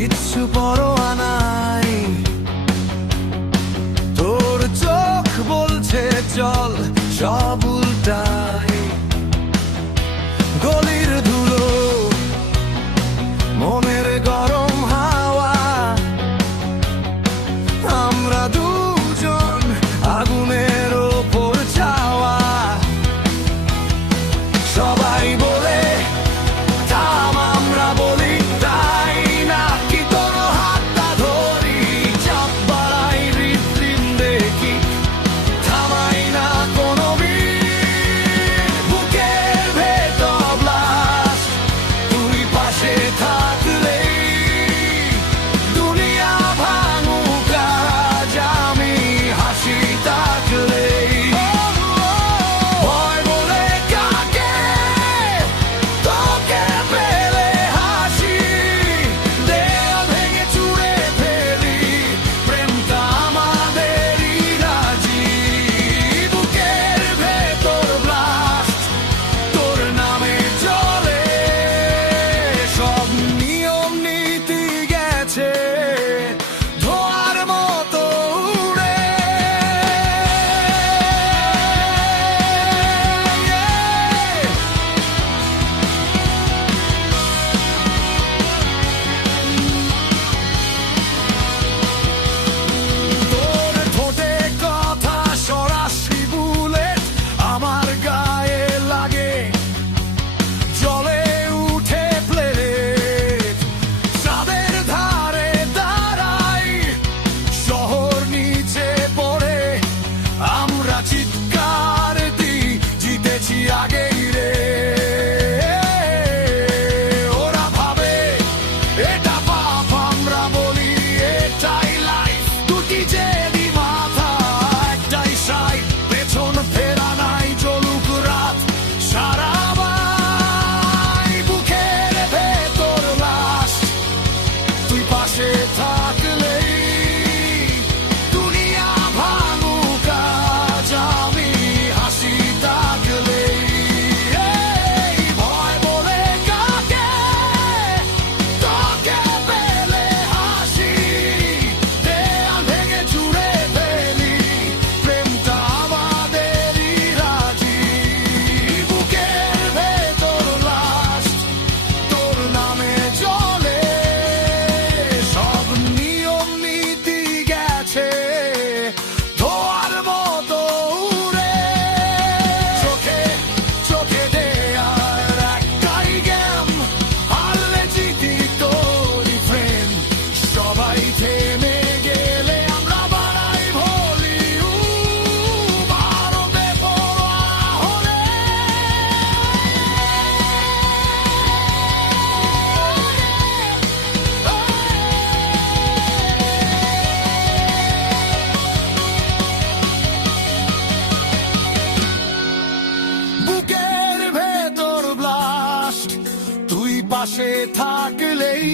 কিচ্ছু পরোয়া নাই। তোর চোখ বলছে চল, সব উল্টাই। গলির ধুলো, মনের গরম হাওয়া, আমরা দুজন আগুনের ওপর ছাওয়া। সবাই বলে থাম, আমরা বলি তাই না। কি তোর হাতটা ধরি, চাপ বাড়াই, হৃদয় দেখি, থামাই না কোনো বিট। বুকের ভেতর ব্লাস্ট, তুই পাশে থাকলেই দুনিয়া ভাঙুক আজ আমি হাসি থাকলেই। ভয় বলে কাকে, তোকে পেলে হাসি, দেয়াল ভেঙে চুড়ে ফেলি, প্রেমটা আমাদেরই রাজি। বুকের ভেতর ব্লাস্ট, তোর নামে চলে, সব নিয়ম নীতি গেছে ধোয়ার মতো উড়ে। তোর ঠোঁটে কথা সরাসরি বুলেট আমার গায়ে লাগে, জলে উঠে প্লেট। চাঁদের ধারে দাঁড়াই, শহর নিচে পড়ে, আমরা চিৎকার দিই জিতেছি আগেই রে। ওরা ভাবে এটা পাপ, আমরা বলি এটাই লাইফ। দুটি জেদি মাথা, একটাই সাইড, পেছন ফেরা নাই, চলুক রাত সারা বাই। বুকের ভেতর লাশ, তুই পাশে থাকলেই দুনিয়া ভাঙুক আজ আমি হাসি থাকলেই। এই ভয় বলে কাকে, তোকে পেলে হাসি, দেয়াল ভেঙে চুড়ে ফেলি, প্রেমটা আমাদেরই রাজি। বুকের ভেতর লাশ, তোর নামে চলে, সব নিয়ম নীতি গেছে ধোয়ার মতো উড়ে। চোখে চোখে দেয়ার একটাই গেম, হারলে জিতি তোরই ফ্রেন্ড। সবাই থেমে গেলে আমরা বাড়াই ভলিউম, আরো বেপরোয়া হলে। বুকের ভেতর ব্লাস্ট, তুই পাশে থাকলেই